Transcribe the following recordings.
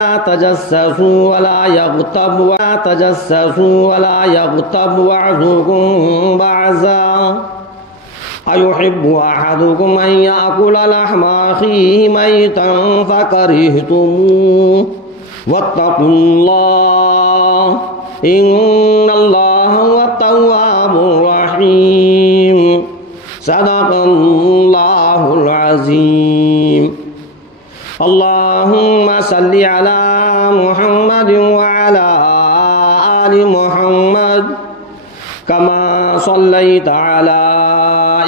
تجسسوا ولا يغتب بعضكم بعضا أيحب أحدكم أن يأكل لحم أخيه ميتا فكرهتموه واتقوا الله إن الله هو التواب الرحيم صدق الله العظيم. اللهم صل على محمد وعلى آل محمد كما صليت على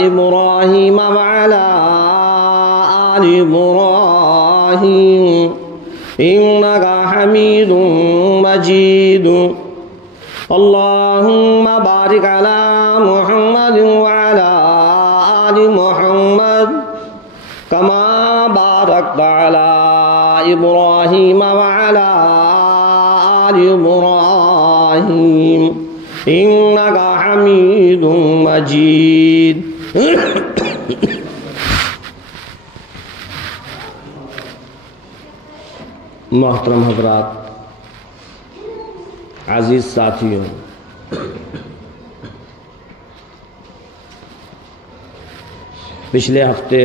إبراهيم وعلى آل إبراهيم إنك حميد مجيد. اللهم بارك على محمد وعلى آل محمد كما باركت على إبراهيم وعلى آل إبراهيم إنك حميد مجيد. محترم حضرات، عزیز ساتھیوں، پچھلے ہفتے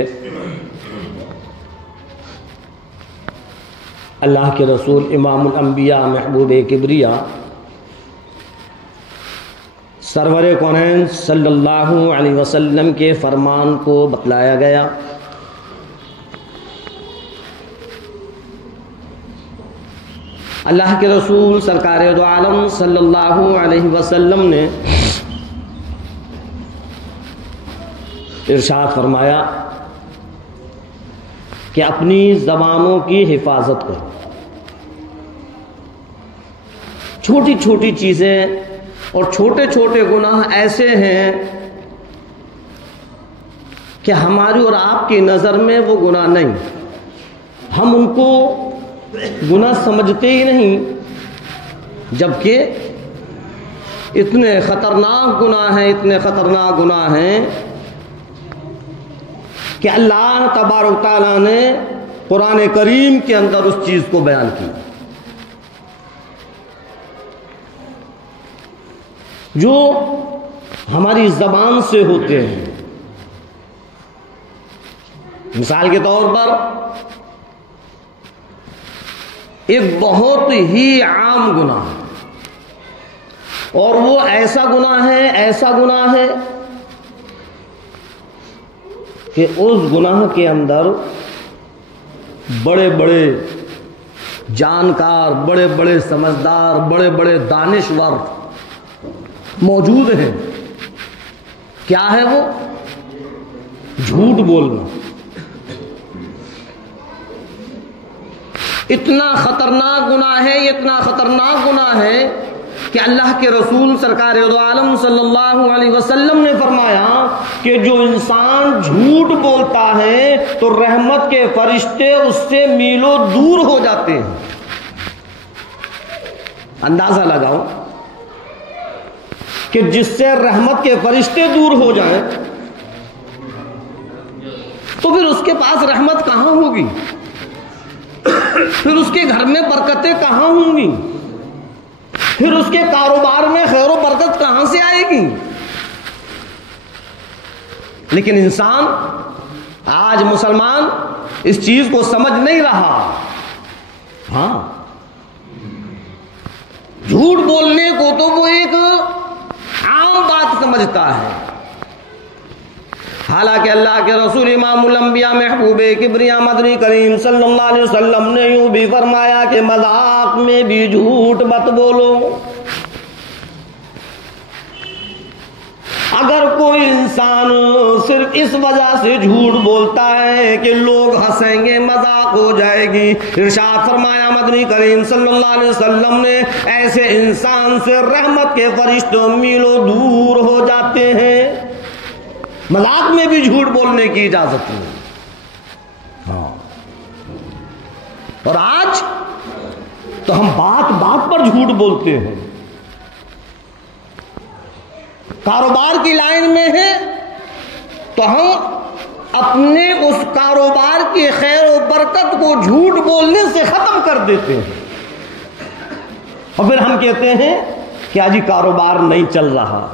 اللہ کے رسول امام الانبیاء محبوب کبریا سرور کونین صلی اللہ علیہ وسلم کے فرمان کو بتلایا گیا. اللہ کے رسول سرکار دو عالم صلی اللہ علیہ وسلم نے ارشاد فرمایا کہ اپنی زبانوں کی حفاظت کرو. چھوٹی چھوٹی چیزیں اور چھوٹے چھوٹے گناہ ایسے ہیں کہ ہماری اور آپ کی نظر میں وہ گناہ نہیں، ہم ان کو گناہ سمجھتے ہی نہیں، جبکہ اتنے خطرناک گناہ ہیں، اتنے خطرناک گناہ ہیں کہ اللہ تبارک تعالیٰ نے قرآن کریم کے اندر اس چیز کو بیان کی جو ہماری زبان سے ہوتے ہیں. مثال کے طور پر ایک بہت ہی عام گناہ، اور وہ ایسا گناہ ہے کہ اس گناہ کے اندر بڑے بڑے جانکار، بڑے بڑے سمجھدار، بڑے بڑے دانشور موجود ہیں. کیا ہے وہ؟ جھوٹ بولنا. اتنا خطرناک گناہ ہے، اتنا خطرناک گناہ ہے کہ اللہ کے رسول سرکار دو عالم صلی اللہ علیہ وسلم نے فرمایا کہ جو انسان جھوٹ بولتا ہے تو رحمت کے فرشتے اس سے میلوں دور ہو جاتے ہیں. اندازہ لگاؤ کہ جس سے رحمت کے فرشتے دور ہو جائیں تو پھر اس کے پاس رحمت کہاں ہوگی؟ پھر اس کے گھر میں برکتیں کہاں ہوں گی؟ پھر اس کے کاروبار میں خیر و برکت کہاں سے آئے گی؟ لیکن انسان، آج مسلمان اس چیز کو سمجھ نہیں رہا. ہاں، جھوٹ بولنے کو تو وہ ایک عام بات سمجھتا ہے، حالانکہ اللہ کے رسول امام الانبیاء محبوب کبریا مدنی کریم صلی اللہ علیہ وسلم نے یوں بھی فرمایا کہ مذاق میں بھی جھوٹ مت بولو. اگر کوئی انسان صرف اس وجہ سے جھوٹ بولتا ہے کہ لوگ ہنسیں گے، مذاق ہو جائے گی، ارشاد فرمایا مدنی کریم صلی اللہ علیہ وسلم نے ایسے انسان سے رحمت کے فرشتوں میلوں دور ہو جاتے ہیں. مذاق میں بھی جھوٹ بولنے کی اجازت نہیں. ہاں، اور آج تو ہم بات بات پر جھوٹ بولتے ہیں. کاروبار کی لائن میں ہے تو ہم اپنے اس کاروبار کی خیر و برکت برکت کو جھوٹ بولنے سے ختم کر دیتے ہیں. اور پھر ہم کہتے ہیں کہ آجی کاروبار نہیں چل رہا,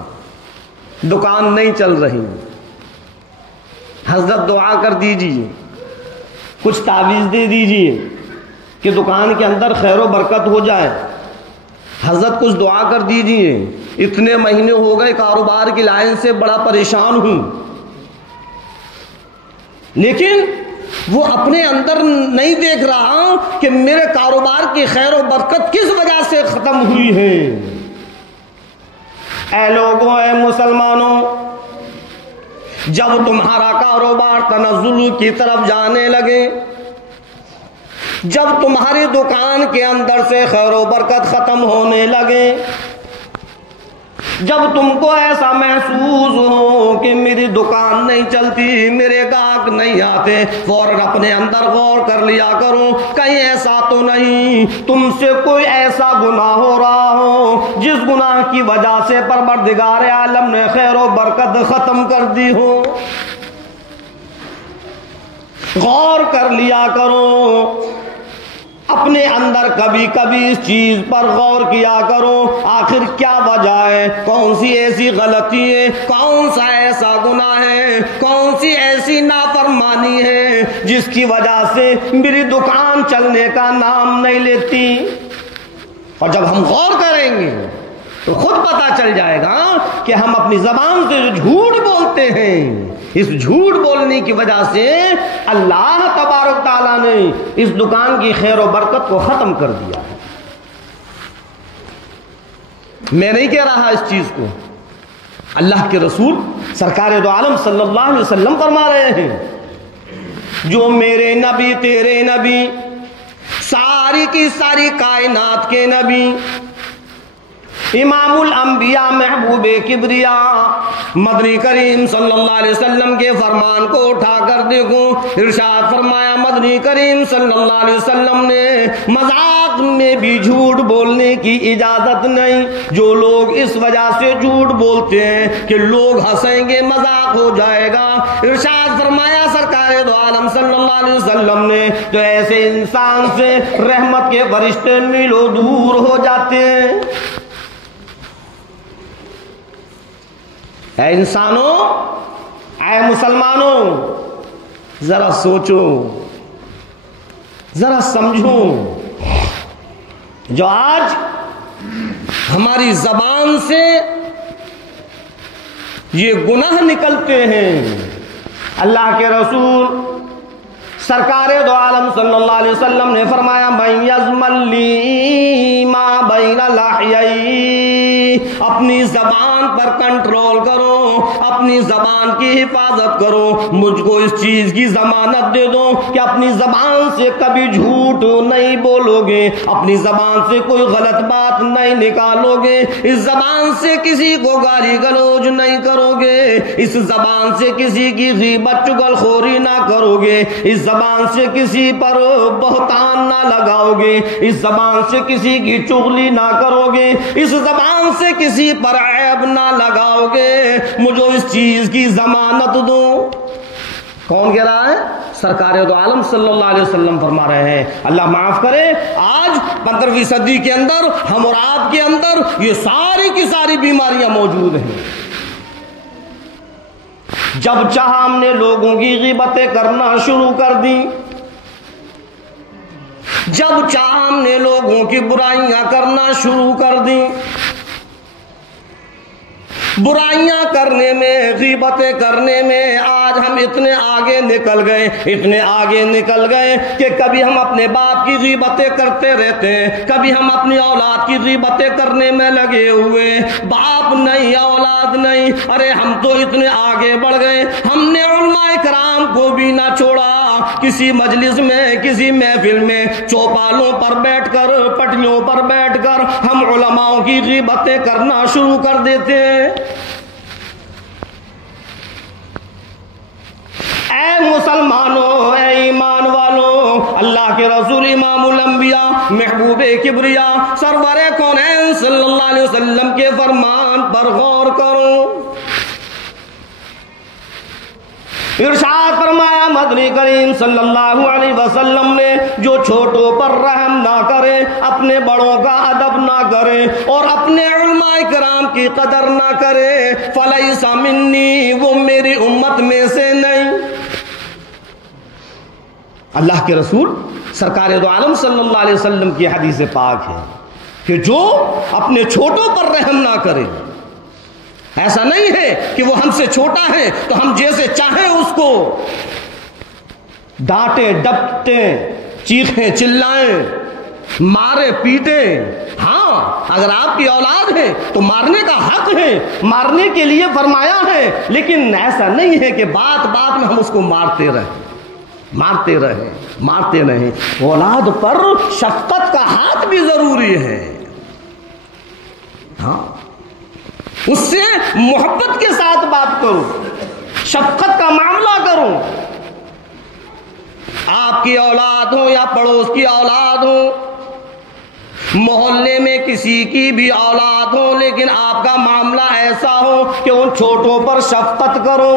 دکان نہیں چل رہی. حضرت دعا کر دیجیے, کچھ تعویذ دے دیجیے کہ دکان کے اندر خیر و برکت ہو جائے. حضرت کچھ دعا کر دیجیے, اتنے مہینے ہو گئے کاروبار کی لائن سے بڑا پریشان ہوں. لیکن وہ اپنے اندر نہیں دیکھ رہا کہ میرے کاروبار کی خیر و برکت کس وجہ سے ختم ہوئی ہے. اے لوگوں, اے مسلمانوں, جب تمہارا کاروبار تنزل کی طرف جانے لگے, جب تمہاری دکان کے اندر سے خیر و برکت ختم ہونے لگے, جب تم کو ایسا محسوس ہو کہ میری دکان نہیں چلتی, میرے گاہک نہیں آتے, فوراً اپنے اندر غور کر لیا کرو کہیں ایسا تو نہیں تم سے کوئی ایسا گناہ ہو رہا ہو جس گناہ کی وجہ سے پروردگار عالم نے خیر و برکت ختم کر دی ہو. غور کر لیا کرو اپنے اندر, کبھی کبھی اس چیز پر غور کیا کرو آخر کیا وجہ ہے, کون سی ایسی غلطی ہے, کون سا ایسا گناہ ہے, کون سی ایسی نافرمانی ہے جس کی وجہ سے میری دکان چلنے کا نام نہیں لیتی. اور جب ہم غور کریں گے تو خود پتا چل جائے گا کہ ہم اپنی زبان سے جو جھوٹ بولتے ہیں, اس جھوٹ بولنے کی وجہ سے اللہ تبارک تعالیٰ نے اس دکان کی خیر و برکت کو ختم کر دیا ہے. میں نہیں کہہ رہا اس چیز کو, اللہ کے رسول سرکار دو عالم صلی اللہ علیہ وسلم فرما رہے ہیں, جو میرے نبی تیرے نبی ساری کی ساری کائنات کے نبی امام الانبیاء محبوب کبریاء مدنی کریم صلی اللہ علیہ وسلم کے فرمان کو اٹھا کر دیکھو. ارشاد فرمایا مدنی کریم صلی اللہ علیہ وسلم نے مذاق میں بھی جھوٹ بولنے کی اجازت نہیں. جو لوگ اس وجہ سے جھوٹ بولتے ہیں کہ لوگ ہنسیں گے, مذاق ہو جائے گا, ارشاد فرمایا سرکار دو عالم صلی اللہ علیہ وسلم نے تو ایسے انسان سے رحمت کے فرشتے میلوں دور ہو جاتے ہیں. اے انسانوں, اے مسلمانوں, ذرا سوچو, ذرا سمجھو, جو آج ہماری زبان سے یہ گناہ نکلتے ہیں, اللہ کے رسول سرکار دو عالم صلی اللہ علیہ وسلم نے فرمایا من یضمن لی ما بین لحیی, اپنی زبان پر کنٹرول کرو, اپنی زبان کی حفاظت کرو. مجھ کو اس چیز کی ضمانت دے دو کہ اپنی زبان سے کبھی جھوٹ نہیں بولو گے, اپنی زبان سے کوئی غلط بات نہیں نکالو گے, اس زبان سے کسی کو گالی گلوچ نہیں کرو گے, اس زبان سے کسی کی غیبت چغل خوری نہ کرو گے, اس زبان سے کسی پر بہتان نہ لگاؤ گے, اس زبان سے کسی کی چغلی نہ کرو گے, اس زبان سے کسی پر عیب نہ لگاؤ گے. مجھے اس چیز کی ضمانت دو. کون کہہ رہا ہے؟ سرکار دو عالم صلی اللہ علیہ وسلم فرما رہے ہیں. اللہ معاف کرے, آج 15ویں صدی کے اندر ہم اور آپ کے اندر یہ ساری کی ساری بیماریاں موجود ہیں. جب چاہا ہم نے لوگوں کی غیبتیں کرنا شروع کر دی, جب چاہا ہم نے لوگوں کی برائیاں کرنا شروع کر دی. برائیاں کرنے میں, غیبتیں کرنے میں آج ہم اتنے آگے نکل گئے, اتنے آگے نکل گئے کہ کبھی ہم اپنے باپ کی غیبتیں کرتے رہتے ہیں, کبھی ہم اپنی اولاد کی غیبتیں کرنے میں لگے ہوئے. باپ نہیں, اولاد نہیں, ارے ہم تو اتنے آگے بڑھ گئے, ہم نے علماء کرام کو بھی نہ چھوڑا. کسی مجلس میں, کسی محفل میں چوپالوں پر بیٹھ کر, پٹیوں پر بیٹھ کر ہم علماؤں کی غیبتیں کرنا شروع کر دیتے ہیں. اے مسلمانوں, اے ایمان والوں, اللہ کے رسول امام الانبیاء محبوب کبریاء سرور کونین صلی اللہ علیہ وسلم کے فرمان پر غور کرو. ارشاد فرمایا مدنی کریم صلی اللہ علیہ وسلم نے جو چھوٹوں پر رحم نہ کرے، اپنے بڑوں کا ادب نہ کرے اور اپنے علماء کرام کی قدر نہ کرے، فلیس منی، وہ میری امت میں سے نہیں۔ اللہ کے رسول سرکار دو عالم صلی اللہ علیہ وسلم کی حدیث پاک ہے کہ جو اپنے چھوٹوں پر رحم نہ کرے، ایسا نہیں ہے کہ وہ ہم سے چھوٹا ہے تو ہم جیسے چاہیں اس کو ڈانٹیں ڈپٹیں، چیخیں چلائیں، مارے پیٹیں۔ ہاں اگر آپ کی اولاد ہے تو مارنے کا حق ہے، مارنے کے لیے فرمایا ہے، لیکن ایسا نہیں ہے کہ بات بات میں ہم اس کو مارتے رہیں۔ اولاد پر شفقت کا ہاتھ بھی ضروری ہے۔ ہاں اس سے محبت کے ساتھ بات کرو، شفقت کا معاملہ کرو۔ آپ کی اولاد ہو یا پڑوس کی اولاد ہو، محلے میں کسی کی بھی اولاد ہو، لیکن آپ کا معاملہ ایسا ہو کہ ان چھوٹوں پر شفقت کرو۔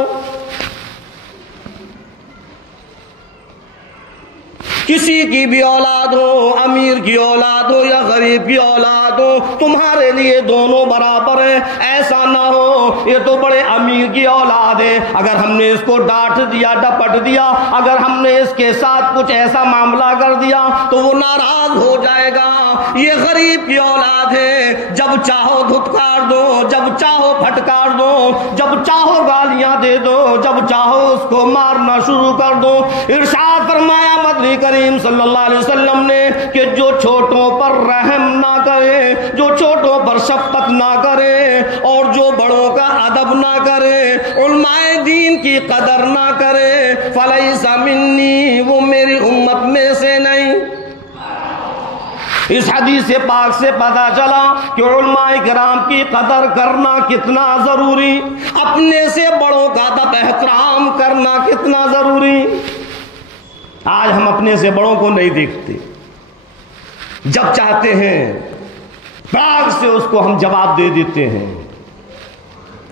کسی کی بھی اولاد ہو، امیر کی اولاد ہو یا غریب کی اولاد ہو، تمہارے لیے دونوں برابر ہیں۔ ایسا نہ ہو یہ تو بڑے امیر کی اولاد ہے، اگر ہم نے اس کو ڈانٹ دیا ڈپٹ دیا، اگر ہم نے اس کے ساتھ کچھ ایسا معاملہ کر دیا تو وہ ناراض ہو جائے گا۔ یہ غریب کی اولاد ہے، جب چاہو دھتکار دو، جب چاہو پھٹکار دو، جب چاہو گالیاں دے دو، جب چاہو اس کو مارنا شروع کر دو۔ ارشاد فرمایا مدنی کریم صلی اللہ علیہ وسلم نے کہ جو چھوٹوں پر رحم نہ کرے، جو چھوٹوں پر شفقت نہ کرے اور جو بڑوں کا ادب نہ کرے، علماء دین کی قدر نہ کرے، فلیس منی، وہ میری امت میں سے نہیں۔ اس حدیث پاک سے پتہ چلا کہ علماء کرام کی قدر کرنا کتنا ضروری، اپنے سے بڑوں کا ادب احترام کرنا کتنا ضروری۔ آج ہم اپنے سے بڑوں کو نہیں دیکھتے، جب چاہتے ہیں راگ سے اس کو ہم جواب دے دیتے ہیں۔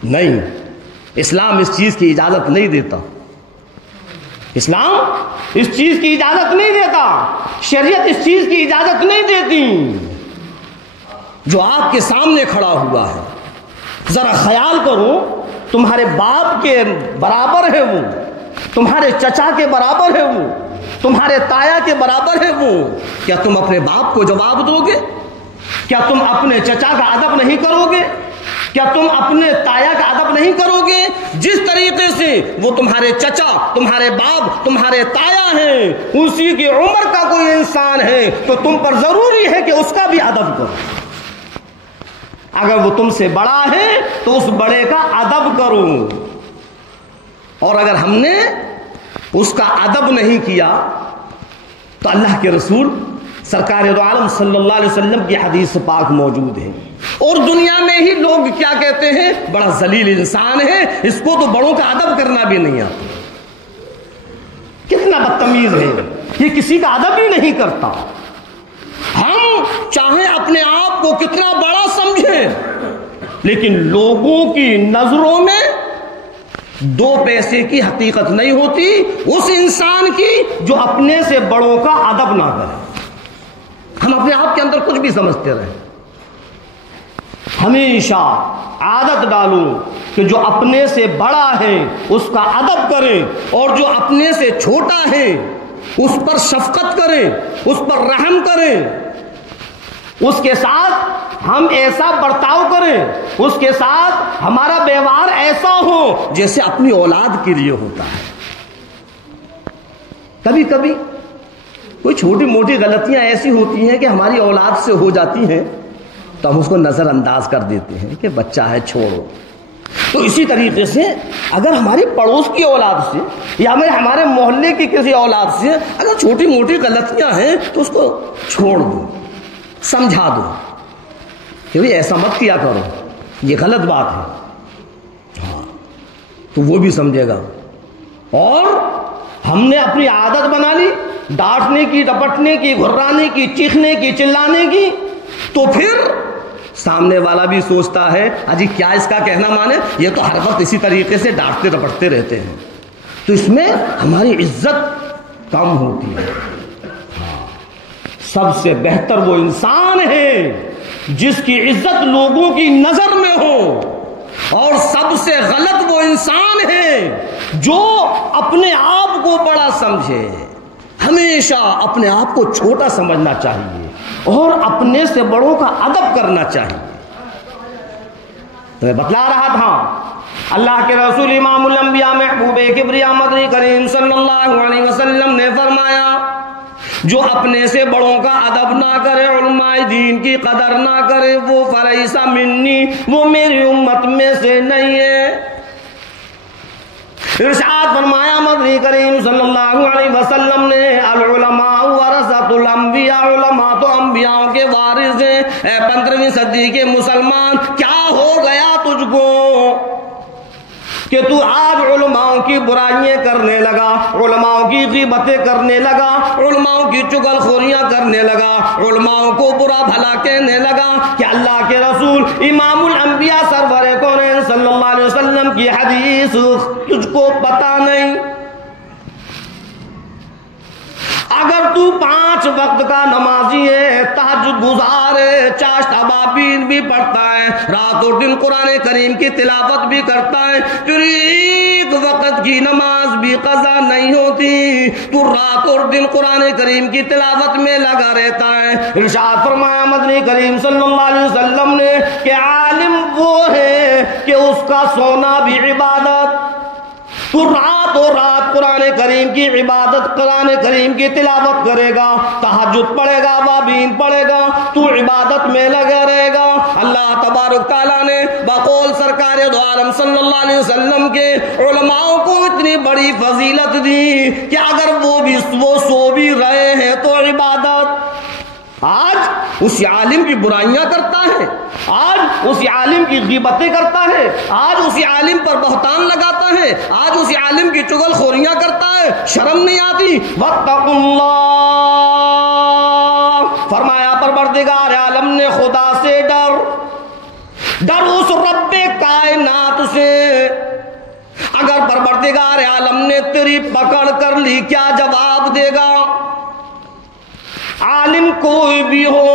نہیں، اسلام اس چیز کی اجازت نہیں دیتا، اسلام اس چیز کی اجازت نہیں دیتا، شریعت اس چیز کی اجازت نہیں دیتی۔ جو آپ کے سامنے کھڑا ہوا ہے، ذرا خیال کرو، تمہارے باپ کے برابر ہے وہ، تمہارے چچا کے برابر ہے وہ، تمہارے تایا کے برابر ہے وہ، کیا تم اپنے باپ کو جواب دو گے؟ کیا تم اپنے چچا کا ادب نہیں کرو گے؟ کیا تم اپنے تایا کا ادب نہیں کرو گے؟ جس طریقے سے وہ تمہارے چچا، تمہارے باپ، تمہارے تایا ہیں، اسی کی عمر کا کوئی انسان ہے تو تم پر ضروری ہے کہ اس کا بھی ادب کرو۔ اگر وہ تم سے بڑا ہے تو اس بڑے کا ادب کرو، اور اگر ہم نے اس کا ادب نہیں کیا تو اللہ کے رسول سرکار دو عالم صلی اللہ علیہ وسلم کی حدیث پاک موجود ہے، اور دنیا میں ہی لوگ کیا کہتے ہیں، بڑا ذلیل انسان ہے، اس کو تو بڑوں کا ادب کرنا بھی نہیں آتا۔ کتنا بدتمیز ہے یہ، کسی کا ادب ہی نہیں کرتا۔ ہم چاہیں اپنے آپ کو کتنا بڑا سمجھیں، لیکن لوگوں کی نظروں میں 2 پیسے کی حقیقت نہیں ہوتی اس انسان کی جو اپنے سے بڑوں کا ادب نہ کرے۔ ہم اپنے آپ کے اندر کچھ بھی سمجھتے رہیں، ہمیشہ عادت ڈالوں کہ جو اپنے سے بڑا ہے اس کا ادب کریں، اور جو اپنے سے چھوٹا ہے اس پر شفقت کریں، اس پر رحم کریں، اس کے ساتھ ہم ایسا برتاؤ کریں، اس کے ساتھ ہمارا ویوہار ایسا ہو جیسے اپنی اولاد کے لیے ہوتا ہے۔ کبھی کبھی کوئی چھوٹی موٹی غلطیاں ایسی ہوتی ہیں کہ ہماری اولاد سے ہو جاتی ہیں تو ہم اس کو نظر انداز کر دیتے ہیں کہ بچہ ہے چھوڑو۔ تو اسی طریقے سے اگر ہماری پڑوس کی اولاد سے یا ہمارے محلے کی کسی اولاد سے اگر چھوٹی موٹی غلطیاں ہیں تو اس کو چھوڑ دو، سمجھا دو کہ بھئی ایسا مت کیا کرو، یہ غلط بات ہے، ہاں تو وہ بھی سمجھے گا۔ اور ہم نے اپنی عادت بنا لی ڈانٹنے کی، ڈپٹنے کی، گھرانے کی، چیخنے کی، چلانے کی، تو پھر سامنے والا بھی سوچتا ہے اجی کیا اس کا کہنا مانے، یہ تو ہر وقت اسی طریقے سے ڈانٹتے ڈپٹتے رہتے ہیں، تو اس میں ہماری عزت کم ہوتی ہے. سب سے بہتر وہ انسان ہے جس کی عزت لوگوں کی نظر میں ہو، اور سب سے غلط وہ انسان ہے جو اپنے آپ کو بڑا سمجھے. ہمیشہ اپنے آپ کو چھوٹا سمجھنا چاہیے اور اپنے سے بڑوں کا ادب کرنا چاہیے. تو میں بتلا رہا تھا اللہ کے رسول امام الانبیاء محبوب کبریا مدنی کریم صلی اللہ علیہ وسلم نے فرمایا جو اپنے سے بڑوں کا ادب نہ کرے، علماء دین کی قدر نہ کرے، وہ فلیس منی، وہ میری امت میں سے نہیں ہے. ارشاد فرمایا مدنی کریم صلی اللہ علیہ وسلم نے العلماء ورثۃ الانبیاء، علماء تو انبیاء کے وارث ہیں. اے 15ویں صدی کے مسلمان، کیا ہو گیا تجھ کو کہ تو آج علماء کی برائیاں کرنے لگا، علماء کی غیبتیں کرنے لگا، علماء کی چغل خوریاں کرنے لگا، علماء کو برا بھلا کہنے لگا؟ کہ اللہ کے رسول امام الانبیاء سرور کونین صلی اللہ علیہ وسلم کی حدیث تجھ کو پتہ نہیں؟ اگر تو 5 وقت کا نمازی ہے، تہجد گزار ہے، چاشت ابابین بھی پڑھتا ہے، رات اور دن قرآن کریم کی تلاوت بھی کرتا ہے، پھر ایک وقت کی نماز بھی قضا نہیں ہوتی، تو رات اور دن قرآن کریم کی تلاوت میں لگا رہتا ہے. ارشاد فرمایا مدنی کریم صلی اللہ علیہ وسلم نے کہ عالم وہ ہے کہ اس کا سونا بھی عبادت، تو رات اور رات قرآن کریم کی عبادت، قرآن کریم کی تلاوت کرے گا، تہجد پڑھے گا، بابین پڑھے گا، تو عبادت میں لگا رہے گا. اللہ تبارک تعالیٰ نے بقول سرکار دو عالم صلی اللہ علیہ وسلم کے علماء کو اتنی بڑی فضیلت دی کہ اگر وہ سو بھی رہے ہیں تو عبادت. آج اس عالم کی برائیاں کرتا ہے، آج اس عالم کی غیبتیں کرتا ہے، آج اس عالم پر بہتان لگاتا ہے، آج اس عالم کی چغل خوریاں کرتا ہے، شرم نہیں آتی؟ واتقوا اللہ، فرمایا پروردگار عالم نے خدا سے ڈر اس رب کائنات سے. اگر پروردگار عالم نے تیری پکڑ کر لی کیا جواب دے گا؟ عالم کوئی بھی ہو،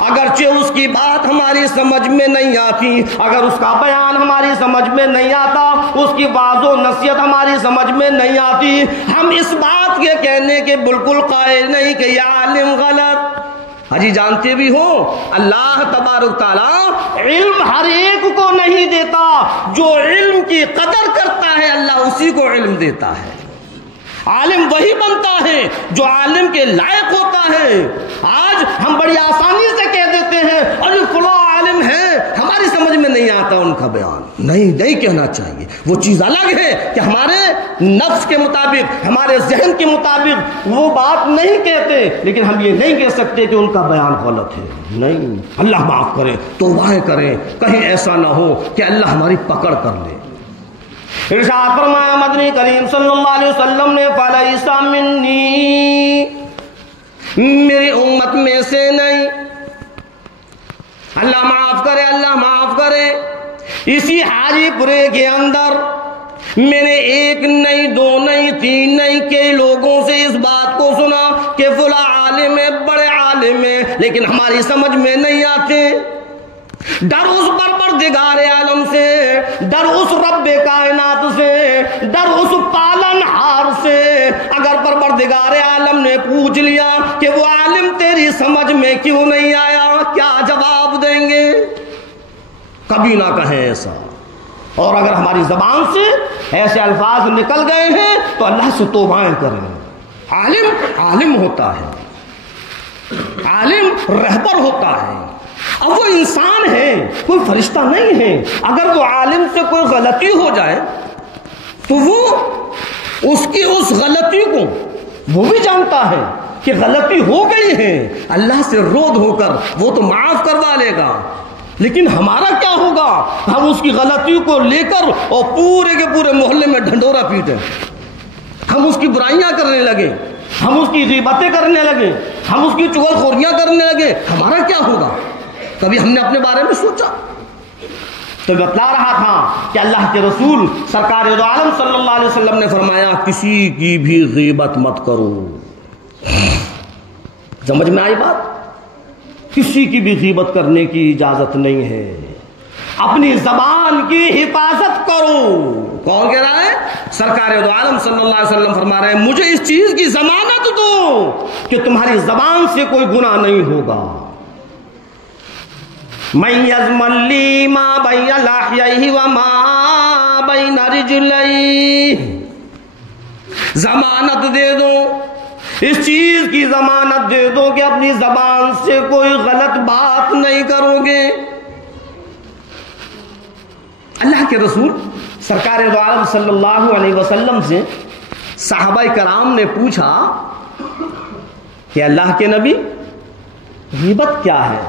اگرچہ اس کی بات ہماری سمجھ میں نہیں آتی، اگر اس کا بیان ہماری سمجھ میں نہیں آتا، اس کی واضح و نصیحت ہماری سمجھ میں نہیں آتی، ہم اس بات کے کہنے کے بالکل قائل نہیں کہ یہ عالم غلط. حجی جانتے بھی ہو اللہ تبارک تعالیٰ علم ہر ایک کو نہیں دیتا، جو علم کی قدر کرتا ہے اللہ اسی کو علم دیتا ہے. عالم وہی بنتا ہے جو عالم کے لائق ہوتا ہے. آج ہم بڑی آسانی سے کہہ دیتے ہیں ارے فلاں عالم ہے، ہماری سمجھ میں نہیں آتا ان کا بیان. نہیں کہنا چاہیے. وہ چیز الگ ہے کہ ہمارے نفس کے مطابق، ہمارے ذہن کے مطابق وہ بات نہیں کہتے، لیکن ہم یہ نہیں کہہ سکتے کہ ان کا بیان غلط ہے. نہیں، اللہ معاف کرے، توبہ کریں، کہیں ایسا نہ ہو کہ اللہ ہماری پکڑ کر لے. ارشاد فرمایا مدنی کریم صلی اللہ علیہ وسلم نے فلیس منی، میری امت میں سے نہیں. اللہ معاف کرے، اللہ معاف کرے. اسی حاجی پورے کے اندر میں نے 1 نہیں 2 نہیں 3 نہیں کئی لوگوں سے اس بات کو سنا کہ فلاں عالم ہے، بڑے عالم ہے، لیکن ہماری سمجھ میں نہیں آتے. ڈر اس پروردگار عالم سے، ڈر اس رب کائنات سے، ڈر اس پالن ہار سے. اگر پروردگار عالم نے پوچھ لیا کہ وہ عالم تیری سمجھ میں کیوں نہیں آیا، کیا جواب دیں گے؟ کبھی نہ کہیں ایسا. اور اگر ہماری زبان سے ایسے الفاظ نکل گئے ہیں تو اللہ سے توبہ کریں. عالم ہوتا ہے، عالم رہبر ہوتا ہے. اب وہ انسان ہے، کوئی فرشتہ نہیں ہے. اگر وہ عالم سے کوئی غلطی ہو جائے تو وہ اس کی اس غلطی کو وہ بھی جانتا ہے کہ غلطی ہو گئی ہے، اللہ سے رود ہو کر وہ تو معاف کروا لے گا. لیکن ہمارا کیا ہوگا؟ ہم اس کی غلطی کو لے کر اور پورے کے پورے محلے میں ڈھنڈورا پیٹیں، ہم اس کی برائیاں کرنے لگے، ہم اس کی غیبتیں کرنے لگے، ہم اس کی چغل خوریاں کرنے لگے. ہمارا کیا ہوگا؟ کبھی ہم نے اپنے بارے میں سوچا؟ تو بتلا رہا تھا کہ اللہ کے رسول سرکار دو عالم صلی اللہ علیہ وسلم نے فرمایا کسی کی بھی غیبت مت کرو. سمجھ میں آئی بات؟ کسی کی بھی غیبت کرنے کی اجازت نہیں ہے. اپنی زبان کی حفاظت کرو. کون کہہ رہا ہے؟ سرکار دو عالم صلی اللہ علیہ وسلم فرما رہے ہیں مجھے اس چیز کی ضمانت دو کہ تمہاری زبان سے کوئی گناہ نہیں ہوگا. من یضمن لی ما بین لحیہ وما بین رجلیہ. ضمانت دے دو، اس چیز کی ضمانت دے دو کہ اپنی زبان سے کوئی غلط بات نہیں کرو گے. اللہ کے رسول سرکار دو عالم صلی اللہ علیہ وسلم سے صحابہ کرام نے پوچھا کہ اللہ کے نبی غیبت کیا ہے؟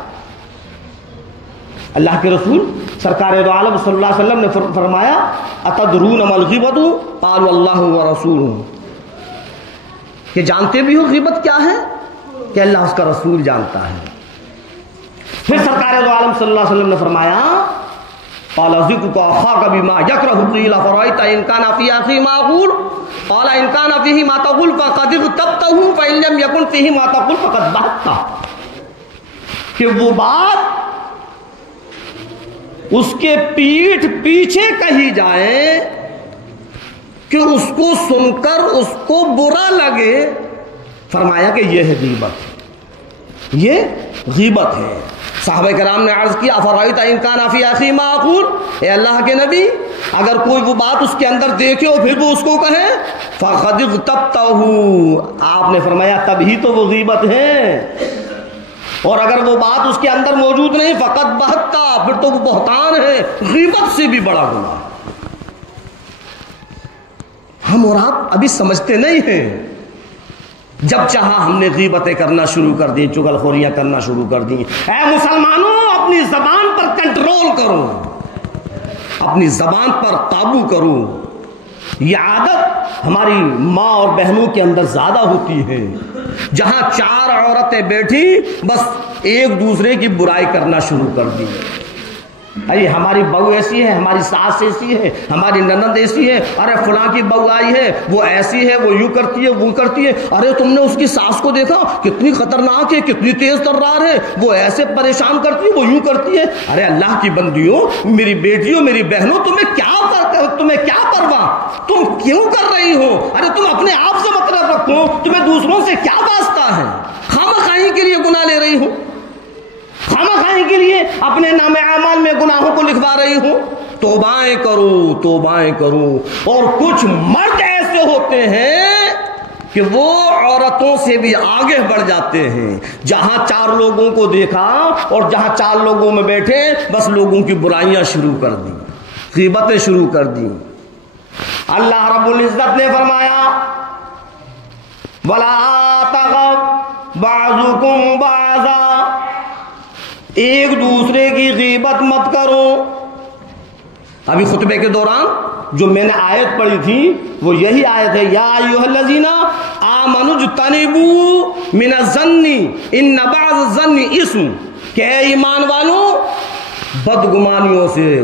اللہ کے رسول سرکار دو عالم صلی اللہ علیہ وسلم نے فرمایا اتدرون ما الغیبۃ قالوا اللہ ورسولہ. کہ جانتے بھی ہو غیبت کیا ہے؟ کہ اللہ اس کا رسول جانتا ہے. پھر سرکار دو عالم صلی اللہ علیہ وسلم نے فرمایا قال ذکرک اخاک بما یکرہ قیل فرأیت ان کان فی اخی ما اقول قال ان کان فیہ ما تقول فقد اغتبتہ فإن لم یکن فیہ ما تقول فقد بہتہ. کہ وہ بات اس کے پیٹھ پیچھے کہی جائے کہ اس کو سن کر اس کو برا لگے. فرمایا کہ یہ ہے غیبت، یہ غیبت ہے. صحابہ کرام نے عرض کیا افرأیت ان کان فی اخی ما اقول، اے اللہ کے نبی اگر کوئی وہ بات اس کے اندر دیکھے اور پھر وہ اس کو کہے فقد اغتبتہ، آپ نے فرمایا تب ہی تو وہ غیبت ہے. اور اگر وہ بات اس کے اندر موجود نہیں فقط بہتا، پھر تو وہ بہتان ہے، غیبت سے بھی بڑا گناہ. ہم اور آپ ابھی سمجھتے نہیں ہیں. جب چاہا ہم نے غیبتیں کرنا شروع کر دی، چغل خوریاں کرنا شروع کر دی. اے مسلمانوں اپنی زبان پر کنٹرول کرو، اپنی زبان پر قابو کرو. یہ عادت ہماری ماں اور بہنوں کے اندر زیادہ ہوتی ہے. جہاں چار عورتیں بیٹھی بس ایک دوسرے کی برائی کرنا شروع کر دی. ارے ہماری بہو ایسی ہے، ہماری ساس ایسی ہے، ہماری ننند ایسی ہے، ارے فلاں کی بہو آئی ہے وہ ایسی ہے، وہ یوں کرتی ہے وہ کرتی ہے، ارے تم نے اس کی ساس کو دیکھا کتنی خطرناک ہے، کتنی تیز ترار ہے، وہ ایسے پریشان کرتی ہے، وہ یوں کرتی ہے. ارے اللہ کی بندیوں، میری بیٹیوں، میری بہنوں، تمہیں کیا پرواہ؟ تم کیوں کر رہی ہو؟ ارے تم اپنے آپ سے مطلب رکھو، تمہیں دوسروں سے کیا واسطہ ہے؟ خامہ خواہی کے لیے گناہ لے رہی ہو، خامہ خواہی کے لیے اپنے نام اعمال میں گناہوں کو لکھوا رہی ہوں. توبائیں کرو، توبائیں کرو. اور کچھ مرد ایسے ہوتے ہیں کہ وہ عورتوں سے بھی آگے بڑھ جاتے ہیں. جہاں چار لوگوں کو دیکھا اور جہاں چار لوگوں میں بیٹھے بس لوگوں کی برائیاں شروع کر دی، غیبتیں شروع کر دی. اللہ رب العزت نے فرمایا وَلَا تَغَبْ بَعْضُكُمْ بَعْضًا، ایک دوسرے کی غیبت مت کرو. ابھی خطبے کے دوران جو میں نے آیت پڑھی تھی وہ یہی آیت ہے یا ایھا الذین آمنوا اجتنبوا من الظن ان بعض الظن اسم. کہ اے ایمان والوں بدگمانیوں سے،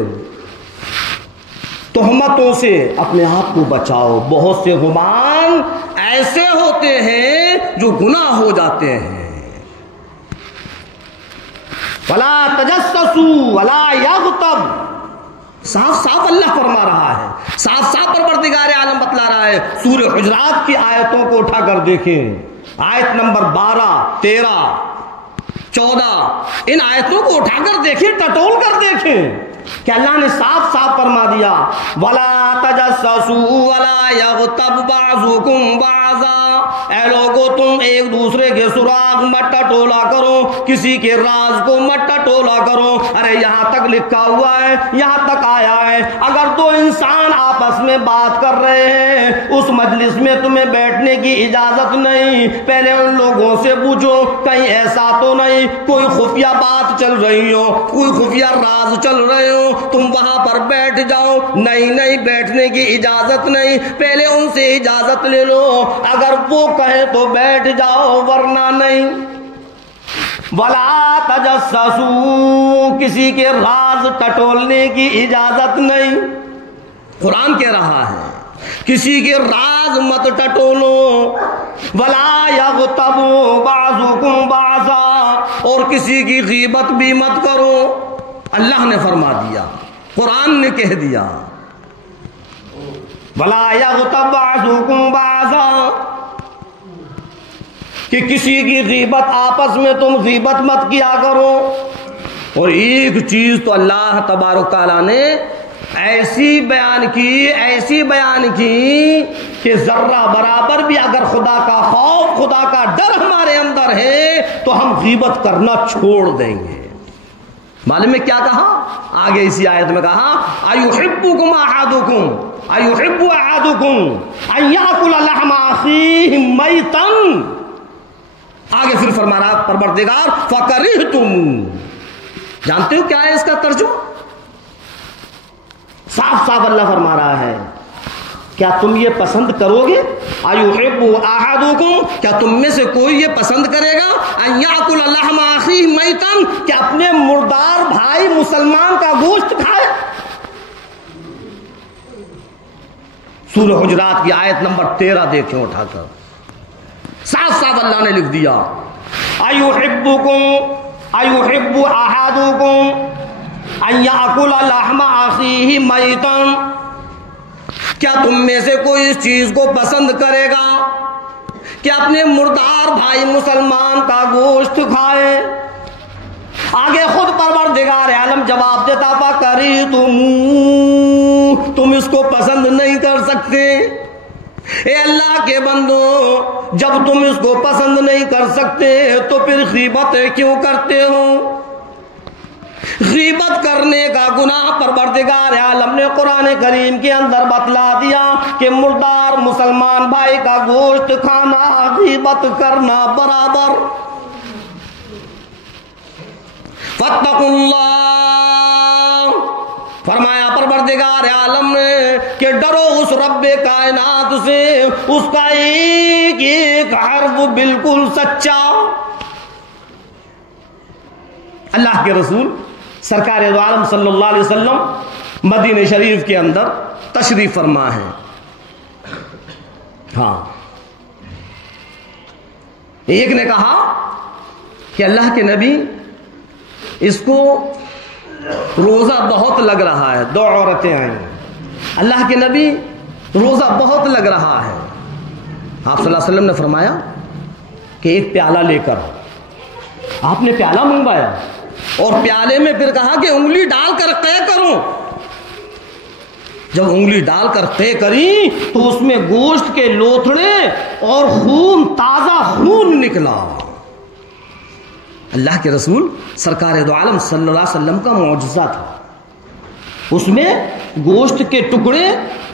تہمتوں سے اپنے آپ کو بچاؤ. بہت سے گمان ایسے ہوتے ہیں جو گناہ ہو جاتے ہیں. ولا تجسسوا ولا یغتب، صاف صاف اللہ فرما رہا ہے، صاف صاف پروردگار عالم بتلا رہا ہے. سورہ حجرات کی آیتوں کو اٹھا کر دیکھیں، آیت نمبر 12، 13، 14، ان آیتوں کو اٹھا کر دیکھیں، ٹٹول کر دیکھیں کہ اللہ نے صاف صاف فرما دیا ولا تجسسوا ولا یغتب بعضکم بعضا. اے لوگو تم ایک دوسرے کے سراغ مت ٹٹولا کرو، کسی کے راز کو مت ٹٹولا کرو. ارے یہاں تک لکھا ہوا ہے، یہاں تک آیا ہے اگر دو انسان آپس میں بات کر رہے ہیں اس مجلس میں تمہیں بیٹھنے کی اجازت نہیں. پہلے ان لوگوں سے پوچھو کہیں ایسا تو نہیں کوئی خفیہ بات چل رہی ہو، کوئی خفیہ راز چل رہے ہو، تم وہاں پر بیٹھ جاؤ. نہیں بیٹھنے کی اجازت نہیں، پہلے ان سے اجازت لے لو. اگر وہ کہیں تو بیٹھ جاؤ ورنہ نہیں. ولا تجسسوا، کسی کے راز ٹٹولنے کی اجازت نہیں. قرآن کہہ رہا ہے کسی کے راز مت ٹٹولو. ولا یغتب بعضکم بعضا، اور کسی کی غیبت بھی مت کرو. اللہ نے فرما دیا، قرآن نے کہہ دیا ولا یغتب بعضکم بعضا، کہ کسی کی غیبت، آپس میں تم غیبت مت کیا کرو. اور ایک چیز تو اللہ تبارک تعالیٰ نے ایسی بیان کی کہ ذرہ برابر بھی اگر خدا کا خوف، خدا کا ڈر ہمارے اندر ہے تو ہم غیبت کرنا چھوڑ دیں گے. معلوم ہے کیا کہا آگے اسی آیت میں؟ کہا ایحبکم احدکم ان یاکل لحم اخیہ میتا. آگے پھر فرما رہا پروردگار فکرہتم. جانتے ہو کیا ہے اس کا ترجمہ؟ صاف صاف اللہ فرما رہا ہے کیا تم یہ پسند کرو گے؟ ایحب احدکم، کیا تم میں سے کوئی یہ پسند کرے گا ان یاکل لحم اخیہ میتا، کہ اپنے مردار بھائی مسلمان کا گوشت کھائے؟ سورہ حجرات کی آیت نمبر 13 دیکھیں اٹھا کر، صاف صاف اللہ نے لکھ دیا ایحب احدکم ان یاکل لحم اخیہ میتا، کیا تم میں سے کوئی اس چیز کو پسند کرے گا کہ اپنے مردار بھائی مسلمان کا گوشت کھائے؟ آگے خود پروردگار عالم جواب دیتا فکرہتم، تم اس کو پسند نہیں کر سکتے. اے اللہ کے بندو، جب تم اس کو پسند نہیں کر سکتے تو پھر غیبت کیوں کرتے ہو؟ غیبت کرنے کا گناہ پروردگار عالم نے قرآن کریم کے اندر بتلا دیا کہ مردار مسلمان بھائی کا گوشت کھانا غیبت کرنا برابر. فاتقوا اللہ، فرمایا پروردگار عالم نے کہ ڈرو اس رب کائنات سے، اس کا ایک ایک حرف بالکل سچا. اللہ کے رسول سرکار دو عالم صلی اللہ علیہ وسلم مدینہ شریف کے اندر تشریف فرما ہے. ہاں، ایک نے کہا کہ اللہ کے نبی اس کو روزہ بہت لگ رہا ہے. دو عورتیں آئیں، اللہ کے نبی روزہ بہت لگ رہا ہے. آپ صلی اللہ علیہ وسلم نے فرمایا کہ ایک پیالہ لے کر. آپ نے پیالہ منگوایا اور پیالے میں پھر کہا کہ انگلی ڈال کر قے کرو. جب انگلی ڈال کر قے کری تو اس میں گوشت کے لوتھڑے اور خون، تازہ خون نکلا. اللہ کے رسول سرکار دو عالم صلی اللہ علیہ وسلم کا معجزہ تھا. اس میں گوشت کے ٹکڑے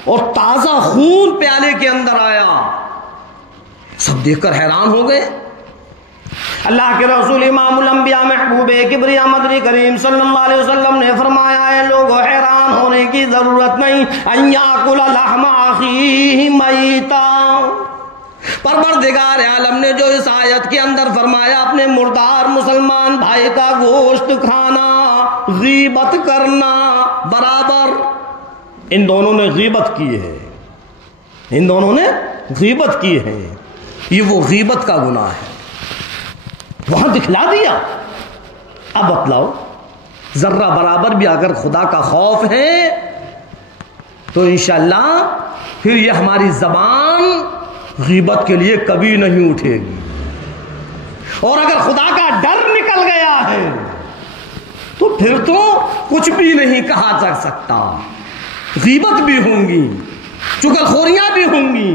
اور تازہ خون پیالے کے اندر آیا. سب دیکھ کر حیران ہو گئے. اللہ کے رسول امام الانبیاء محبوب کبریا مدنی کریم صلی اللہ علیہ وسلم نے فرمایا ہے لوگوں حیران ہونے کی ضرورت نہیں. ان یاکل لحم اخیہ میتا، پروردگار عالم نے جو اس آیت کے اندر فرمایا اپنے مردار مسلمان بھائی کا گوشت کھانا غیبت کرنا برابر. ان دونوں نے غیبت کی ہے، ان دونوں نے غیبت کی ہے. یہ وہ غیبت کا گناہ ہے، وہاں دکھلا دیا. اب بتلاؤ ذرہ برابر بھی اگر خدا کا خوف ہے تو انشاءاللہ پھر یہ ہماری زبان غیبت کے لیے کبھی نہیں اٹھے گی. اور اگر خدا کا ڈر نکل گیا ہے تو پھر تو کچھ بھی نہیں کہا جا سکتا. غیبت بھی ہوں گی، چغلخوریاں بھی ہوں گی،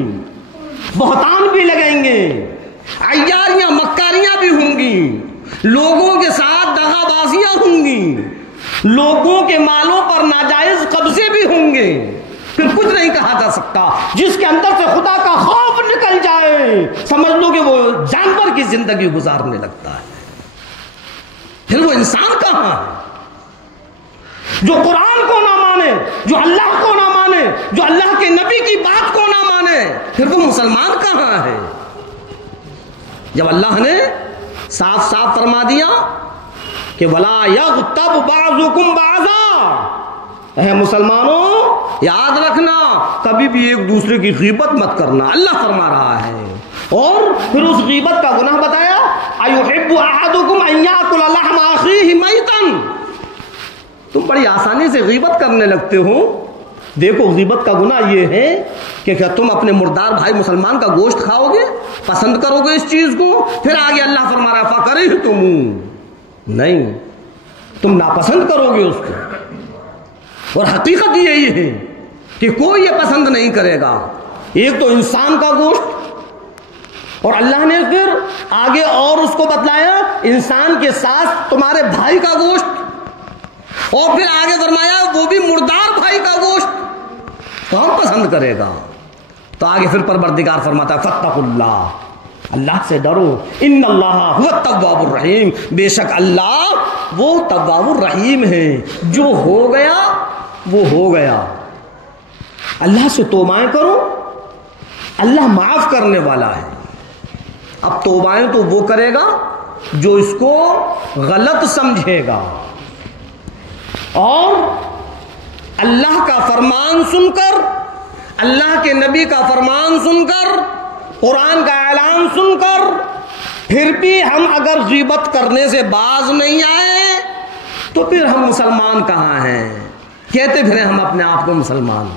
بہتان بھی لگیں گے، عیاریاں مکاریاں بھی ہوں گی، لوگوں کے ساتھ دغا بازیاں ہوں گی، لوگوں کے مالوں پر ناجائز قبضے بھی ہوں گے. پھر کچھ نہیں کہا جا سکتا. جس کے اندر سے خدا کا خوف نکل جائے سمجھ لو کہ وہ جانور کی زندگی گزارنے لگتا ہے. پھر وہ انسان کہاں ہے؟ جو قرآن کو نہ مانے، جو اللہ کو نہ مانے، جو اللہ کے نبی کی بات کو نہ مانے، پھر وہ مسلمان کہاں ہے؟ جب اللہ نے صاف صاف فرما دیا کہ ولا یغتب بعضکم بعضا، اے مسلمانوں یاد رکھنا کبھی بھی ایک دوسرے کی غیبت مت کرنا، اللہ فرما رہا ہے۔ اور پھر اس غیبت کا گناہ بتایا، ایحب احدکم ان یاکل لحم اخیہ میتا، تم بڑی آسانی سے غیبت کرنے لگتے ہو۔ دیکھو غیبت کا گناہ یہ ہے کہ کیا تم اپنے مردار بھائی مسلمان کا گوشت کھاؤ گے، پسند کرو گے اس چیز کو؟ پھر آگے اللہ فرما رہا ہے فکرہتم، نہیں تم ناپسند کرو گے اس کو۔ اور حقیقت یہی ہے کہ کوئی یہ پسند نہیں کرے گا، ایک تو انسان کا گوشت، اور اللہ نے پھر آگے اور اس کو بتلایا انسان کے ساتھ تمہارے بھائی کا گوشت، اور پھر آگے فرمایا وہ بھی مردار بھائی کا گوشت، کون پسند کرے گا؟ تو آگے پھر پروردگار فرماتا ہے فاتقوا اللہ، اللہ سے ڈرو، ان اللہ هو التواب الرحیم، بے شک اللہ وہ تواب الرحیم ہے، جو ہو گیا وہ ہو گیا۔ اللہ سے توبائیں کرو، اللہ معاف کرنے والا ہے۔ اب توبائیں تو وہ کرے گا جو اس کو غلط سمجھے گا، اور اللہ کا فرمان سن کر، اللہ کے نبی کا فرمان سن کر، قرآن کا اعلان سن کر، پھر بھی ہم اگر غیبت کرنے سے باز نہیں آئے تو پھر ہم مسلمان کہاں ہیں؟ کہتے پھریں ہم اپنے آپ کو مسلمان،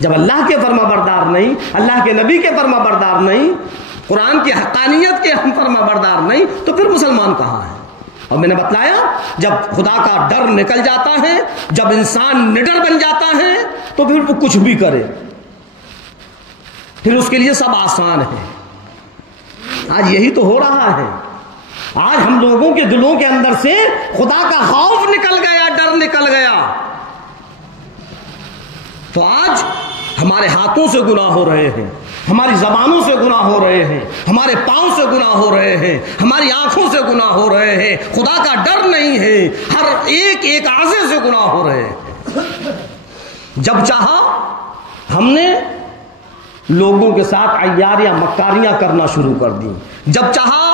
جب اللہ کے فرما بردار نہیں، اللہ کے نبی کے فرما بردار نہیں، قرآن کی حقانیت کے ہم فرما بردار نہیں، تو پھر مسلمان کہاں ہے؟ اور میں نے بتلایا جب خدا کا ڈر نکل جاتا ہے، جب انسان نڈر بن جاتا ہے، تو پھر وہ کچھ بھی کرے، پھر اس کے لیے سب آسان ہے۔ آج یہی تو ہو رہا ہے، آج ہم لوگوں کے دلوں کے اندر سے خدا کا خوف نکل گیا، ڈر نکل گیا، تو آج ہمارے ہاتھوں سے گناہ ہو رہے ہیں، ہماری زبانوں سے گناہ ہو رہے ہیں، ہمارے پاؤں سے گناہ ہو رہے ہیں، ہماری آنکھوں سے گناہ ہو رہے ہیں، خدا کا ڈر نہیں ہے، ہر ایک اعضے سے گناہ ہو رہے ہیں۔ جب چاہا ہم نے لوگوں کے ساتھ عیاریاں مکاریاں کرنا شروع کر دی، جب چاہا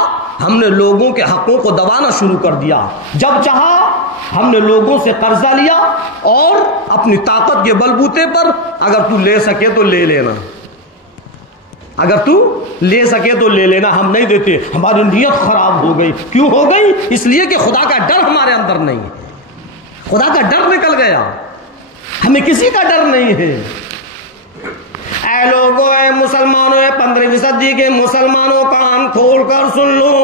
ہم نے لوگوں کے حقوں کو دبانا شروع کر دیا، جب چاہا ہم نے لوگوں سے قرضہ لیا، اور اپنی طاقت کے بلبوتے پر اگر تو لے سکے تو لے لینا، اگر تو لے سکے تو لے لینا، ہم نہیں دیتے، ہماری نیت خراب ہو گئی۔ کیوں ہو گئی؟ اس لیے کہ خدا کا ڈر ہمارے اندر نہیں ہے، خدا کا ڈر نکل گیا، ہمیں کسی کا ڈر نہیں ہے۔ اے لوگوں، اے مسلمانوں، اے 15ویں صدی کے مسلمانوں، کان کھول کر سن لو،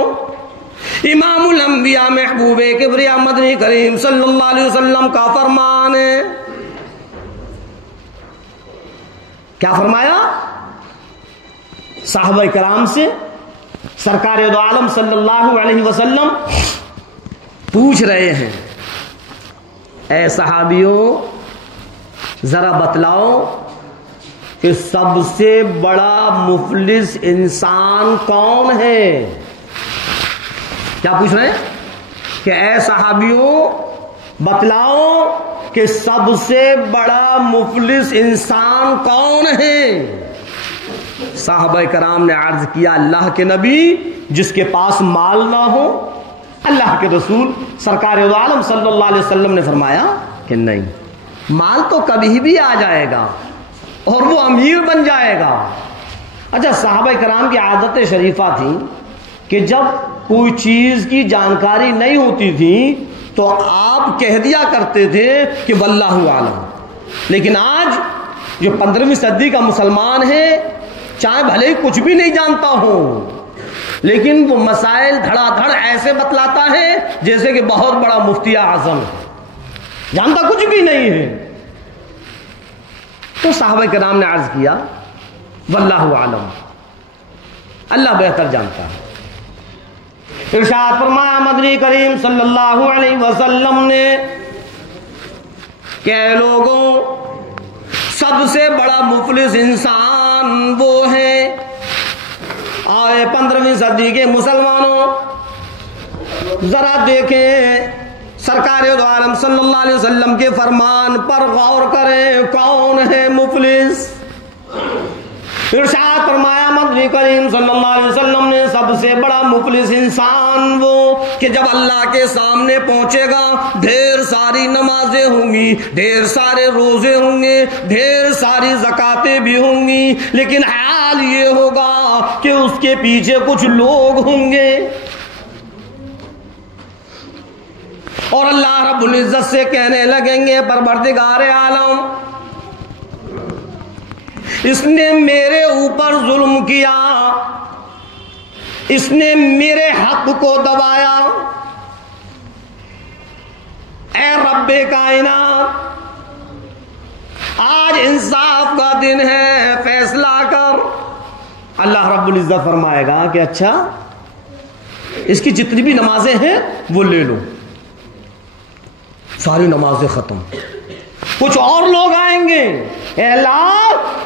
امام الانبیاء محبوب کبریا مدنی کریم صلی اللہ علیہ وسلم کا فرمان ہے۔ کیا فرمایا؟ صحابہ کرام سے سرکار دو عالم صلی اللہ علیہ وسلم پوچھ رہے ہیں، اے صحابیوں ذرا بتلاؤ کہ سب سے بڑا مفلس انسان کون ہے؟ کیا پوچھ رہے ہیں کہ اے صحابیوں بتلاؤ کہ سب سے بڑا مفلس انسان کون ہے؟ صحابہ کرام نے عرض کیا اللہ کے نبی جس کے پاس مال نہ ہو۔ اللہ کے رسول سرکار دو عالم صلی اللہ علیہ وسلم نے فرمایا کہ نہیں، مال تو کبھی بھی آ جائے گا اور وہ امیر بن جائے گا۔ اچھا، صحابہ کرام کی عادت شریفہ تھی کہ جب کوئی چیز کی جانکاری نہیں ہوتی تھی تو آپ کہہ دیا کرتے تھے کہ واللہ عالم، لیکن آج جو 15ویں صدی کا مسلمان ہے، چاہے بھلے ہی کچھ بھی نہیں جانتا ہو، لیکن وہ مسائل دھڑا دھڑ ایسے بتلاتا ہے جیسے کہ بہت بڑا مفتی اعظم، جانتا کچھ بھی نہیں ہے۔ تو صحابہ کرام نے عرض کیا واللہ عالم، اللہ بہتر جانتا ہے۔ ارشاد فرمایا مدنی کریم صلی اللہ علیہ وسلم نے کہ اے لوگوں، سب سے بڑا مفلس انسان وہ ہے، آئے 15ویں صدی کے مسلمانوں ذرا دیکھیں سرکار دو عالم صلی اللہ علیہ وسلم کے فرمان پر غور کریں، کون ہے مفلس؟ ارشاد فرمایا مدنی کریم صلی اللہ علیہ وسلم نے سب سے بڑا مفلس انسان وہ کہ جب اللہ کے سامنے پہنچے گا ڈھیر ساری نمازیں ہوں گی، ڈھیر سارے روزے ہوں گے، ڈھیر ساری زکاتیں بھی ہوں گی، لیکن حال یہ ہوگا کہ اس کے پیچھے کچھ لوگ ہوں گے اور اللہ رب العزت سے کہنے لگیں گے پروردگار عالم، اس نے میرے اوپر ظلم کیا، اس نے میرے حق کو دبایا، اے رب کائنات آج انصاف کا دن ہے، فیصلہ کر۔ اللہ رب العزت فرمائے گا کہ اچھا اس کی جتنی بھی نمازیں ہیں وہ لے لو، ساری نمازیں ختم۔ کچھ اور لوگ آئیں گے، اے اللہ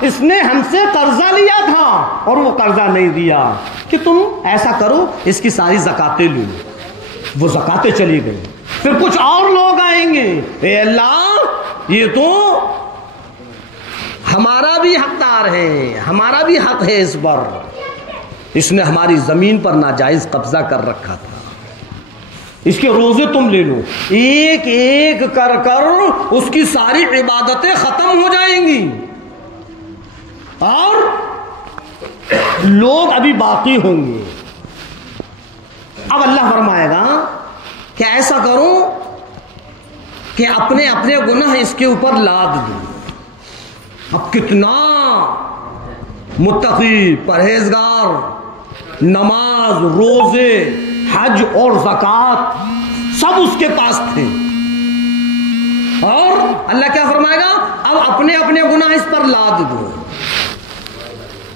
اس نے ہم سے قرضہ لیا تھا اور وہ قرضہ نہیں دیا، کہ تم ایسا کرو اس کی ساری زکاتیں لو، وہ زکاتیں چلی گئی۔ پھر کچھ اور لوگ آئیں گے، اے اللہ یہ تو ہمارا بھی حقدار ہے، ہمارا بھی حق ہے اس پر، اس نے ہماری زمین پر ناجائز قبضہ کر رکھا تھا، اس کے روزے تم لے لو۔ ایک ایک کر کر اس کی ساری عبادتیں ختم ہو جائیں گی اور لوگ ابھی باقی ہوں گے۔ اب اللہ فرمائے گا کہ ایسا کرو کہ اپنے اپنے گناہ اس کے اوپر لاد دو۔ اب کتنا متقی، پرہیزگار، نماز، روزے، حج اور زکات سب اس کے پاس تھے، اور اللہ کیا فرمائے گا؟ اب اپنے اپنے گناہ اس پر لاد دو۔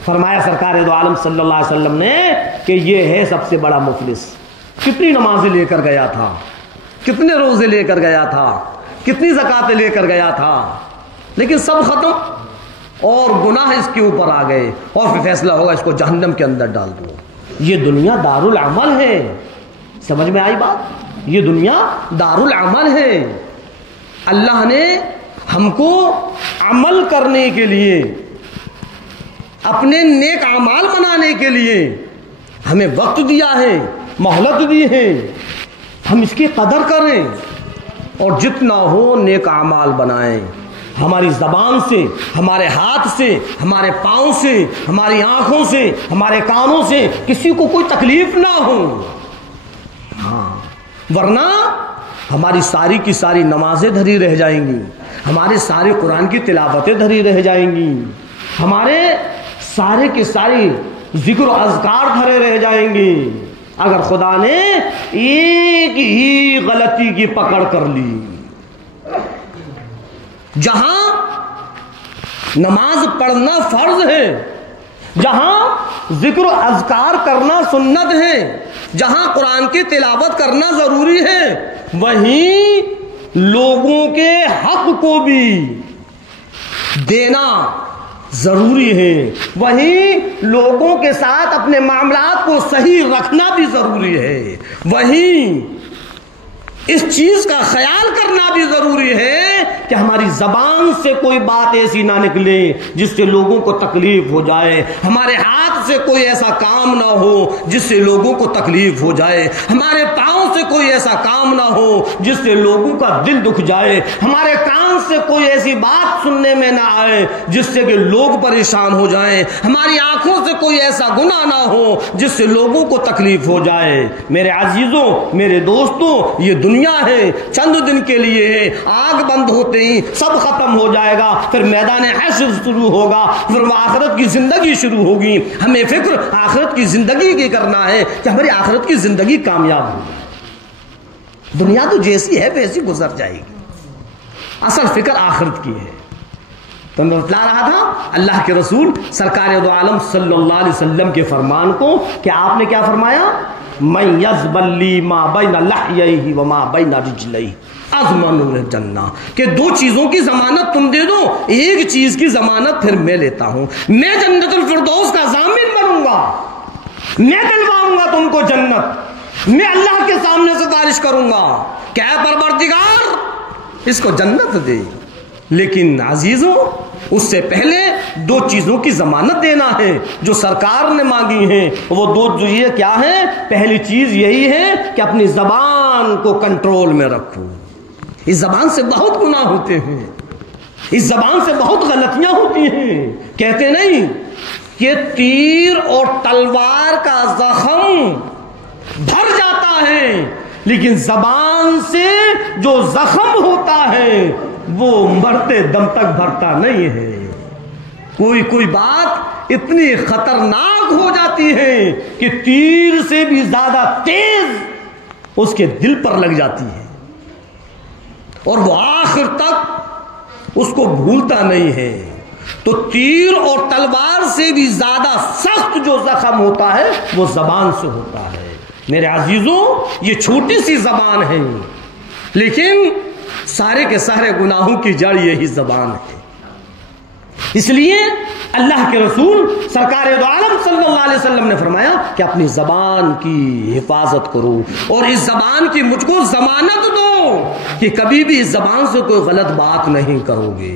فرمایا سرکار دو عالم صلی اللہ علیہ وسلم نے کہ یہ ہے سب سے بڑا مفلس۔ کتنی نمازیں لے کر گیا تھا، کتنے روزے لے کر گیا تھا، کتنی زکاتیں لے کر گیا تھا، لیکن سب ختم اور گناہ اس کے اوپر آ گئے، اور پھر فیصلہ ہوگا اس کو جہنم کے اندر ڈال دو۔ یہ دنیا دار العمل ہے، سمجھ میں آئی بات؟ یہ دنیا دار العمل ہے۔ اللہ نے ہم کو عمل کرنے کے لیے، اپنے نیک اعمال بنانے کے لیے ہمیں وقت دیا ہے، مہلت دی ہے، ہم اس کی قدر کریں اور جتنا ہو نیک اعمال بنائیں۔ ہماری زبان سے، ہمارے ہاتھ سے، ہمارے پاؤں سے، ہماری آنکھوں سے، ہمارے کانوں سے کسی کو کوئی تکلیف نہ ہو، ہاں، ورنہ ہماری ساری کی ساری نمازیں دھری رہ جائیں گی، ہمارے سارے قرآن کی تلاوتیں دھری رہ جائیں گی، ہمارے سارے کے سارے ذکر و اذکار دھرے رہ جائیں گے، اگر خدا نے ایک ہی غلطی کی پکڑ کر لی۔ جہاں نماز پڑھنا فرض ہے، جہاں ذکر و اذکار کرنا سنت ہے، جہاں قرآن کی تلاوت کرنا ضروری ہے، وہیں لوگوں کے حق کو بھی دینا ضروری ہے، وہیں لوگوں کے ساتھ اپنے معاملات کو صحیح رکھنا بھی ضروری ہے، وہیں اس چیز کا خیال کرنا بھی ضروری ہے کہ ہماری زبان سے کوئی بات ایسی نہ نکلے جس سے لوگوں کو تکلیف ہو جائے، ہمارے ہاتھ سے کوئی ایسا کام نہ ہو جس سے لوگوں کو تکلیف ہو جائے، ہمارے پاؤں سے کوئی ایسا کام نہ ہو جس سے لوگوں کا دل دکھ جائے، ہمارے کان سے کوئی ایسی بات سننے میں نہ آئے جس سے کہ لوگ پریشان ہو جائیں، ہماری آنکھوں سے کوئی ایسا گناہ نہ ہو جس سے لوگوں کو تکلیف ہو جائے۔ میرے عزیزوں، میرے دوستوں، یہ دنیا ہے، چند دن کے لیے ہے، آگ بند ہوتے ہی سب ختم ہو جائے گا، پھر میدان حشر شروع ہوگا، پھر وہ آخرت کی زندگی شروع ہوگی۔ ہمیں فکر آخرت کی زندگی کی کرنا ہے کہ ہماری آخرت کی زندگی کامیاب ہو۔ دنیا تو جیسی ہے ویسی گزر جائے گی، اصل فکر آخرت کی ہے۔ تو میں بتلا رہا تھا اللہ کے رسول سرکار دو عالم صلی اللہ علیہ وسلم کے فرمان کو کہ آپ نے کیا فرمایا؟ من یزبل لی ما بین لحیہ وما بین رجلیہ اضمن الجنہ، کہ دو چیزوں کی ضمانت تم دے دو، ایک چیز کی ضمانت پھر میں لیتا ہوں، میں جنت الفردوس کا ضامن بنوں گا، میں دلواؤں گا تم کو جنت، میں اللہ کے سامنے سفارش کروں گا کہ اے پروردگار اس کو جنت دے۔ لیکن عزیزوں، اس سے پہلے دو چیزوں کی ضمانت دینا ہے جو سرکار نے مانگی ہیں. وہ دو چیزیں کیا ہیں؟ پہلی چیز یہی ہے کہ اپنی زبان کو کنٹرول میں رکھو. اس زبان سے بہت گناہ ہوتے ہیں, اس زبان سے بہت غلطیاں ہوتی ہیں. کہتے نہیں کہ تیر اور تلوار کا زخم بھر جاتا ہے, لیکن زبان سے جو زخم ہوتا ہے وہ مرتے دم تک بھرتا نہیں ہے. کوئی بات اتنی خطرناک ہو جاتی ہے کہ تیر سے بھی زیادہ تیز اس کے دل پر لگ جاتی ہے اور وہ آخر تک اس کو بھولتا نہیں ہے. تو تیر اور تلوار سے بھی زیادہ سخت جو زخم ہوتا ہے وہ زبان سے ہوتا ہے. میرے عزیزوں, یہ چھوٹی سی زبان ہے, لیکن سارے کے سارے گناہوں کی جڑ یہی زبان ہے. اس لیے اللہ کے رسول سرکار دو عالم صلی اللہ علیہ وسلم نے فرمایا کہ اپنی زبان کی حفاظت کرو, اور اس زبان کی مجھ کو ضمانت دو کہ کبھی بھی اس زبان سے کوئی غلط بات نہیں کرو گے,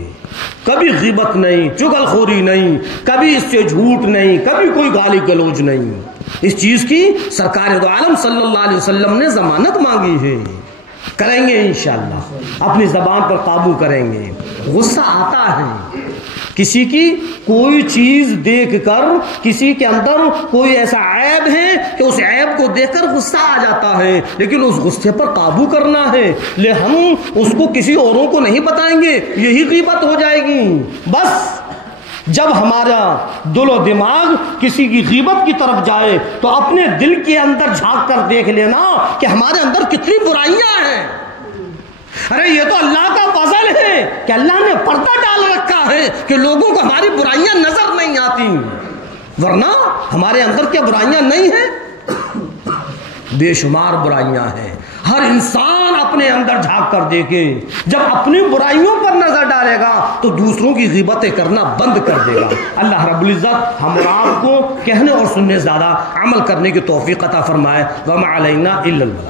کبھی غیبت نہیں, چغل خوری نہیں, کبھی اس سے جھوٹ نہیں, کبھی کوئی گالی گلوچ نہیں. اس چیز کی سرکار دو عالم صلی اللہ علیہ وسلم نے ضمانت مانگی ہے. کریں گے انشاءاللہ, اپنی زبان پر قابو کریں گے. غصہ آتا ہے, کسی کی کوئی چیز دیکھ کر کسی کے اندر کوئی ایسا عیب ہے کہ اس عیب کو دیکھ کر غصہ آ جاتا ہے, لیکن اس غصے پر قابو کرنا ہے. لے ہم اس کو کسی اوروں کو نہیں بتائیں گے, یہی غیبت ہو جائے گی. بس جب ہمارا دل و دماغ کسی کی غیبت کی طرف جائے تو اپنے دل کے اندر جھانک کر دیکھ لینا کہ ہمارے اندر کتنی برائیاں ہیں. ارے یہ تو اللہ کا فضل ہے کہ اللہ نے پردہ ڈال رکھا ہے کہ لوگوں کو ہماری برائیاں نظر نہیں آتی, ورنہ ہمارے اندر کیا برائیاں نہیں ہیں؟ بے شمار برائیاں ہیں. ہر انسان اپنے اندر جھانک کر دیکھے, جب اپنی برائیوں پر نظر ڈالے گا تو دوسروں کی غیبتیں کرنا بند کر دے گا. اللہ رب العزت ہم اور آپ کو کہنے اور سننے زیادہ عمل کرنے کی توفیق عطا فرمائے. وما علینا الا البلاغ.